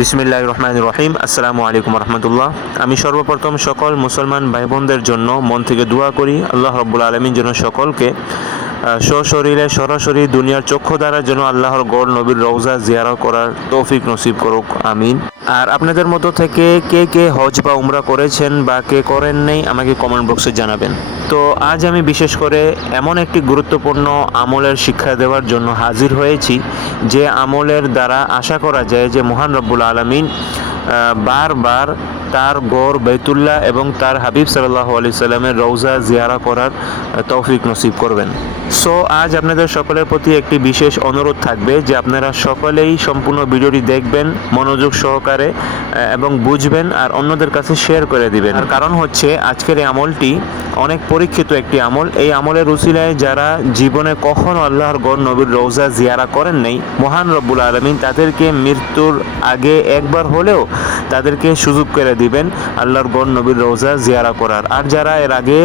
বিসমিল্লাহির রহমানির রহিম। আসসালামু আলাইকুম রহমতুল্লাহ। আমি সর্বপ্রথম সকল মুসলমান ভাই বোনদের জন্য মন থেকে দোয়া করি আল্লাহ রাব্বুল আলামিন যেন সকলকে সশরীরে সরাসরি দুনিয়ার চক্ষু দ্বারা যেন আল্লাহর গড় নবীর রওজা জিয়ারত করার তৌফিক নসিব করুক, আমিন। আর আপনাদের মধ্য থেকে কে কে হজ বা উমরা করেছেন বা কে করেন নাই আমাকে কমেন্ট বক্সে জানাবেন। তো আজ আমি বিশেষ করে এমন একটি গুরুত্বপূর্ণ আমলের শিক্ষা দেওয়ার জন্য হাজির হয়েছি, যে আমলের দ্বারা আশা করা যায় যে মহান রব্বুল আলামিন বারবার তার গড় বাইতুল্লাহ এবং তার হাবিব সাল্লাল্লাহু আলাইহি সাল্লামের রওজা জিয়ারা করার তৌফিক নসিব করবেন। সো আজ আপনাদের সকলের প্রতি একটি বিশেষ অনুরোধ থাকবে যে আপনারা সকলেই সম্পূর্ণ ভিডিওটি দেখবেন মনোযোগ সহকারে এবং বুঝবেন আর অন্যদের কাছে শেয়ার করে দিবেন। আর কারণ হচ্ছে আজকের এই আমলটি অনেক পরীক্ষিত একটি আমল। এই আমলের উসিলায় যারা জীবনে কখনো আল্লাহর গড় নবীর রওজা জিয়ারা করেন নাই, মহান রব্বুল আলামিন তাদেরকে মৃত্যুর আগে একবার হলেও তাদেরকে সুযোগ করে দিবেন আল্লাহর গড় নবীর রওজা জিয়ারা করার। আর যারা এর আগে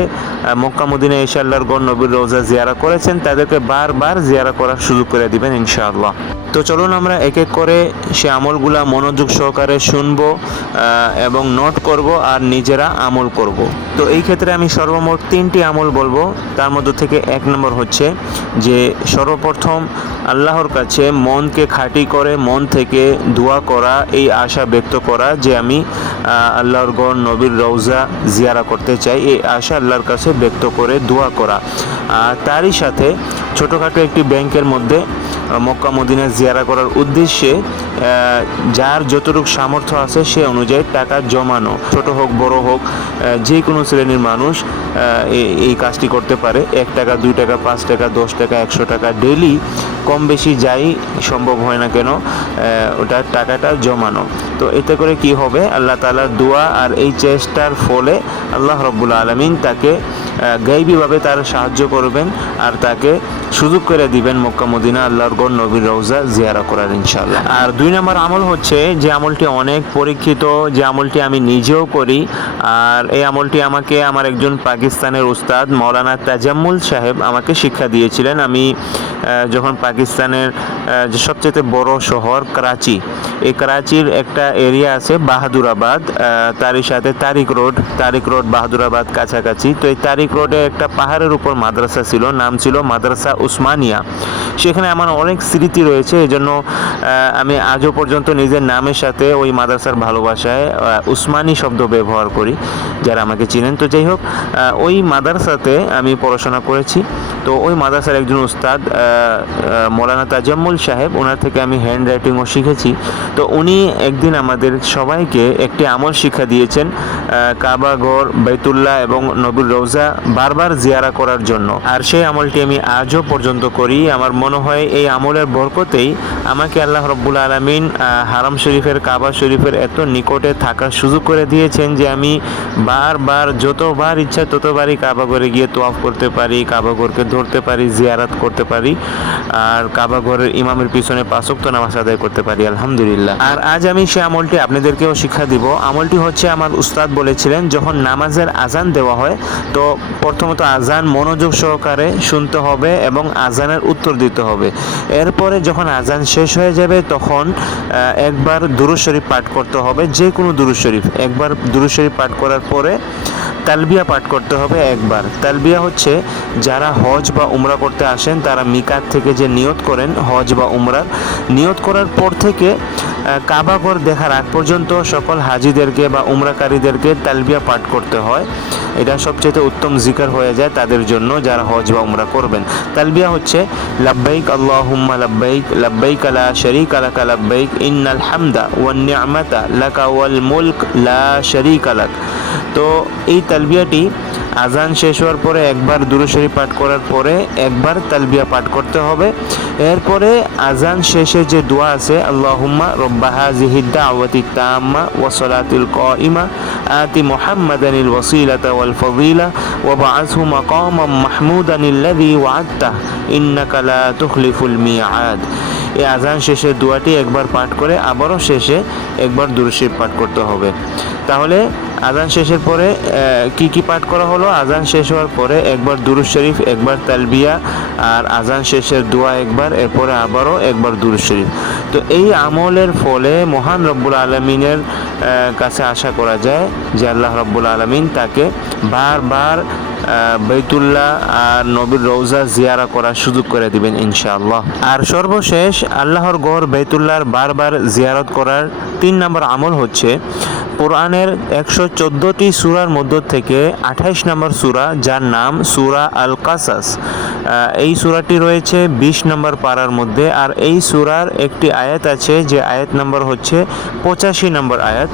মক্কা মদিনায় এসে আল্লাহর গড় নবীর রওজা জিয়ারা করেছেন তাদেরকে বারবার জিয়ারা করার সুযোগ করে দিবেন ইনশাআল্লাহ। তো চলুন আমরা এক এক করে সে আমলগুলা মনোযোগ সহকারে শুনবো এবং নোট করব আর নিজেরা আমল করব। তো এই ক্ষেত্রে আমি সর্বমোট 3টি আমল বলবো। তার মধ্যে থেকে 1 নম্বর হচ্ছে যে সর্বপ্রথম আল্লাহর কাছে মনকে খাঁটি করে মন থেকে দোয়া করা, এই আশা ব্যক্ত করা যে আমি আল্লাহর গড় নবীর রওজা জিয়ারা করতে চাই, এই আশা আল্লাহর কাছে ব্যক্ত করে দোয়া করা। আর তারই সাথে ছোটোখাটো একটি ব্যাংকের মধ্যে মক্কা মদিনা জিয়ারা করার উদ্দেশ্যে যার যতটুকু সামর্থ্য আছে সে অনুযায়ী টাকা জমানো, ছোট হোক বড় হোক যে কোনো শ্রেণীর মানুষ এই কাজটি করতে পারে। 1 টাকা 2 টাকা 5 টাকা 10 টাকা 100 টাকা ডেইলি কম বেশি যাই সম্ভব হয় না কেন ওটা টাকাটা জমানো। তো এতে করে কি হবে, আল্লাহ তাআলার দোয়া আর এই চেষ্টার ফলে আল্লাহ রাব্বুল আলামিন তাকে গায়বীভাবে তার সাহায্য করবেন আর তাকে সুযোগ করে দিবেন মক্কা মদিনা আল্লাহর গড় নবীর রওজা জিয়ারা করার ইনশাআল্লাহ। আর 2 নম্বর আমল হচ্ছে যে আমলটি অনেক পরীক্ষিত, যে আমলটি আমি নিজেও করি। আর এই আমলটি আমাকে আমার একজন পাকিস্তানের উস্তাদ মাওলানা তাজাম্মুল সাহেব আমাকে শিক্ষা দিয়েছিলেন। আমি যখন পাকিস্তানের যে সবচেয়ে বড় শহর করাচি, এই করাচির একটা এরিয়া আছে বাহাদুরাবাদ, তারই সাথে তারিক রোড বাহাদুরাবাদ কাছাকাছি। তো এই তারিক রোডে একটা পাহাড়ের উপর মাদ্রাসা ছিল, নাম ছিল মাদ্রাসা উসমানিয়া। সেখানে আমার অনেক স্মৃতি রয়েছে, এজন্য আমি আজও পর্যন্ত নিজের নামের সাথে ওই মাদ্রাসার ভালোবাসায় উসমানী শব্দ ব্যবহার করি, যারা আমাকে চিনেন। তো যাই হোক, ওই মাদ্রাসাতে আমি পড়াশোনা করেছি। তো ওই মাদ্রাসার একজন উস্তাদ মৌলানা তাজাম্মুল সাহেব, ওনার থেকে আমি হ্যান্ড রাইটিংও শিখেছি। তো উনি একদিন আমাদের সবাইকে একটি আমল শিক্ষা দিয়েছেন কাবা ঘর, বাইতুল্লাহ এবং নবীর রওজা বারবার জিয়ারা করার জন্য। আর সেই আমলটি আমি আজও পর্যন্ত করি। আমার মনে হয় এই আমলের বরকতেই আমাকে আল্লাহ রাব্বুল আলামিন হারাম শরীফের কাবা শরীফের এত নিকটে থাকার সুযোগ করে দিয়েছেন যে আমি বারবার যতবার ইচ্ছা ততবারই কাবা ঘরে গিয়ে তোয়াফ করতে পারি, কাবা ঘরকে ধরতে পারি, জিয়ারাত করতে পারি আর কাবা ঘরের ইমামের পিছনে 5 ওয়াক্ত নামাজ আদায় করতে পারি আলহামদুলিল্লাহ। আর আজ আমি সেই আমলটি আপনাদেরকেও শিক্ষা দিব। আমলটি হচ্ছে আমার উস্তাদ বলেছিলেন যখন নামাজের আজান দেওয়া হয় তো প্রথমত আজান মনোযোগ সহকারে শুনতে হবে এবং আজানের উত্তর দিতে হবে। এরপরে যখন আজান শেষ হয়ে যাবে তখন একবার দুরূদ শরীফ পাঠ করতে হবে, যে কোনো দুরূদ শরীফ। একবার দুরূদ শরীফ পাঠ করার পরে তালবিয়া পাঠ করতে হবে একবার। তালবিয়া হচ্ছে যারা হজ বা উমরা করতে আসেন তারা মিকাত থেকে যে নিয়ত করেন হজ বা উমরার, নিয়ত করার পর থেকে কাবা ঘর দেখার আগ পর্যন্ত সকল হাজিদেরকে বা উমরাকারীদেরকে তালবিয়া পাঠ করতে হয়। এটা সবচেয়ে উত্তম জিকির হয়ে যায় তাদের জন্য যারা হজ বা উমরা করবেন। তালবিয়া হচ্ছে লাব্বাইক আল্লাহুম্মা লাব্বাইক, লাব্বাইক লা শারীকা লাকা লাব্বাইক, ইন্নাল হামদা ওয়ান নি'মাতা লাকা ওয়াল মুলক লা শারীকা লাক। তো এই তালবিয়াটি আজান শেষ হওয়ার পরে একবার দুরূদ শরীফ পাঠ করার পরে একবার তালবিয়া পাঠ করতে হবে। এরপরে আজান শেষে যে দোয়া আছে আল্লাহুম্মা রব্বা হাযিহিদ দাওয়াতিত তাম্মা ওয়া সালাতিল কাইমা আতি মুহাম্মাদানিল ওয়াসিলাতা ওয়াল ফাযিলা ওয়া বা'আসহু মাকামান মাহমুদানিল্লাযী ওয়া'আদতা ইন্নাকা লা তুখলিফুল মিআদ। এই আজান শেষের দোয়াটি একবার পাঠ করে আবারও শেষে একবার দুরূদ শরীফ পাঠ করতে হবে। তাহলে আজান শেষের পরে কি পাঠ করা হলো? আজান শেষ হওয়ার পরে একবার দুরূদ শরীফ, একবার তালবিয়া, আর আজান শেষের দোয়া একবার, এরপরে আবারও একবার দুরূদ শরীফ। তো এই আমলের ফলে মহান রব্বুল আলামিনের কাছে আশা করা যায় যে আল্লাহ রব্বুল আলামিন তাকে বারবার বাইতুল্লাহ আর নবীর রওজা জিয়ারা করার সুযোগ করে দিবেন ইনশাআল্লাহ। আর সর্বশেষ আল্লাহর ঘর বাইতুল্লাহর বারবার জিয়ারত করার 3 নম্বর আমল হচ্ছে কোরআনের 114টি সূরার মধ্য থেকে 28 নম্বর সূরা, যার নাম সূরা আল কাসাস। এই সূরাটি রয়েছে 20 নম্বর পারার মধ্যে, আর এই সূরার একটি আয়াত আছে যে আয়াত নম্বর হচ্ছে 85 নম্বর আয়াত।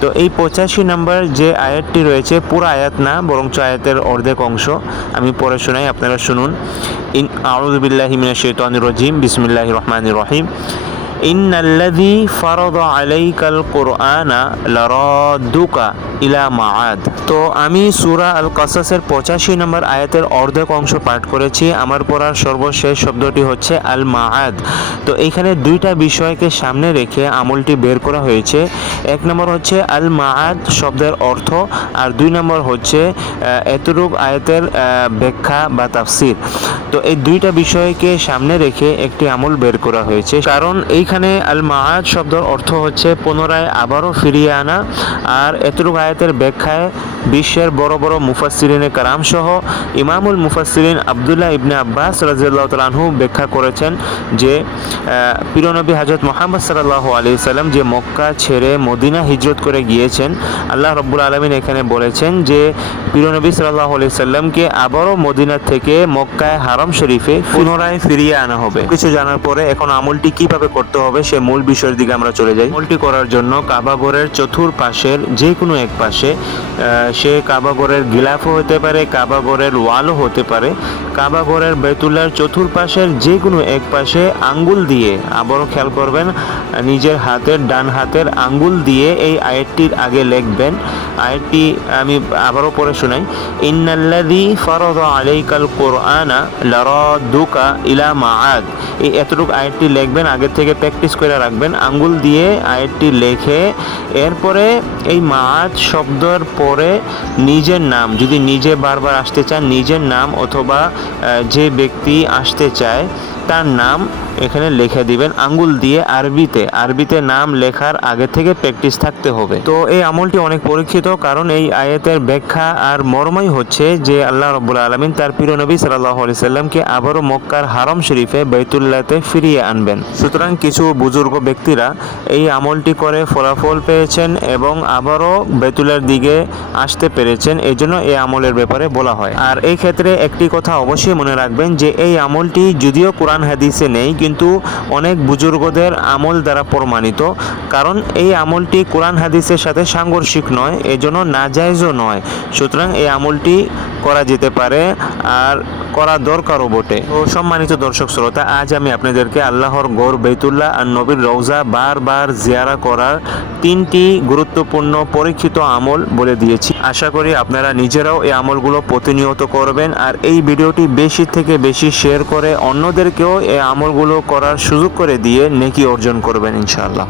তো এই 85 নম্বর যে আয়াতটি রয়েছে, পুরো আয়াত না বরঞ্চ আয়াতের অর্ধেক অংশ আমি পড়ে শোনাই, আপনারা শুনুন। আউযু বিল্লাহি মিনাশ শাইতানির রাজিম, বিসমিল্লাহির রহমানির রহিম। ইন্নাল্লাযী ফারাদা আলাইকাল কুরআনা লারাদ্দুকা ইলা মাআদ। তো আমি সূরা আল কাসাসের 85 নম্বর আয়াতের অর্ধেক অংশ পাঠ করেছি। আমার পড়ার সর্বশেষ শব্দটি হচ্ছে আল মাআদ। তো এইখানে দুইটা বিষয়কে সামনে রেখে আমলটি বের করা হয়েছে। এক নম্বর হচ্ছে আল মাআদ শব্দের অর্থ, আর 2 নম্বর হচ্ছে এতটুক আয়াতের ব্যাখ্যা বা তাফসির। তো এই দুইটা বিষয়কে সামনে রেখে একটি আমল বের করা হয়েছে, কারণ এইখানে আল মাআদ শব্দের অর্থ হচ্ছে পুনরায় আবারও ফিরিয়ে আনা, আর এতটুক আয়াতের ব্যাখ্যায় বিশ্বের বড় বড় মুফাসসিরিনে কারাম সহ ইমামুল মুফাসসিরিন আব্দুল্লাহ ইবনে আব্বাস রাদিয়াল্লাহু তাআলা আনহু ব্যাখ্যা করেছেন যে প্রিয় নবী হযরত মুহাম্মদ সাল্লাল্লাহু আলাইহি সাল্লাম যে মক্কা ছেড়ে মদিনা হিজরত করে গিয়েছেন, আল্লাহ রাব্বুল আলামিন এখানে বলেছেন যে প্রিয় নবী সাল্লাল্লাহু আলাইহি সাল্লামকে আবারও মদিনা থেকে মক্কায় হারাম শরীফে পুনরায় ফিরিয়ে আনা হবে। কিছু জানার পরে এখন আমলটি কিভাবে করতে হবে সে মূল বিষয়ের দিকে আমরা চলে যাই। আমলটি করার জন্য কাবা ঘরের চতুর্পাশের যে কোনো এক পাশে, সে কাবা ঘরের গিলাফও হতে পারে, কাবা ঘরের ওয়ালও হতে পারে, কাবা ঘরের বাইতুল্লাহর চতুর্পাশের যে কোনো এক পাশে আঙ্গুল দিয়ে, আবারও খেয়াল করবেন, নিজের হাতের ডান হাতের আঙ্গুল দিয়ে এই আয়াতটির আগে লিখবেন। আয়াতটি আমি আবারও পড়ে শোনাই। ইন্নাল্লাযী ফারাদা আলাইকাল কুরআনা লারাদ্দুকা ইলা মাআদ। এই এতটুকু আয়াতটি লিখবেন, আগে থেকে প্র্যাকটিস করে রাখবেন। আঙ্গুল দিয়ে আয়াতটি লিখে এরপরে এই মাআদ শব্দের পরে নিজের নাম, যদি নিজে বারবার আসতে চান নিজের নাম, অথবা যে ব্যক্তি আসতে চায় তার নাম এখানে লিখে দিবেন আঙ্গুল দিয়ে আরবিতে নাম লেখার আগে থেকে প্র্যাকটিস থাকতে হবে। তো এই আমলটি অনেক পরীক্ষিত, কারণ এই আয়াতের ব্যাখ্যা আর মর্মই হচ্ছে যে আল্লাহ রাব্বুল আলামিন তার প্রিয় নবী সাল্লাল্লাহু আলাইহি সাল্লামকে আবারও মক্কার হারাম শরীফে বাইতুল্লাহতে ফিরিয়ে আনবেন। সুতরাং কিছু বুজুর্গ ব্যক্তিরা এই আমলটি করে ফলাফল পেয়েছেন এবং আবারও বাইতুল্লাহর দিকে আসতে পেরেছেন, এই জন্য এই আমলের ব্যাপারে বলা হয়। আর এই ক্ষেত্রে একটি কথা অবশ্যই মনে রাখবেন যে এই আমলটি যদিও কোরআন হাদিসে নেই, কিন্তু অনেক বুজুর্গদের আমল দ্বারা প্রমাণিত, কারণ এই আমলটি কোরআন হাদিসের সাথে সাংঘর্ষিক নয়, এজন্য নাজায়েজও নয়। সুতরাং এই আমলটি করা যেতে পারে আর করা দরকারও বটে। তো সম্মানিত দর্শক শ্রোতা, আজ আমি আপনাদেরকে আল্লাহর ঘর বাইতুল্লাহ আর নবীর রওজা বারবার জিয়ারা করার 3টি গুরুত্বপূর্ণ পরীক্ষিত আমল বলে দিয়েছি। আশা করি আপনারা নিজেরাও এই আমলগুলো প্রতিনিয়ত করবেন, আর এই ভিডিওটি বেশি থেকে বেশি শেয়ার করে অন্যদেরকেও এই আমলগুলো করার সুযোগ করে দিয়ে নেকি অর্জন করবেন ইনশাআল্লাহ।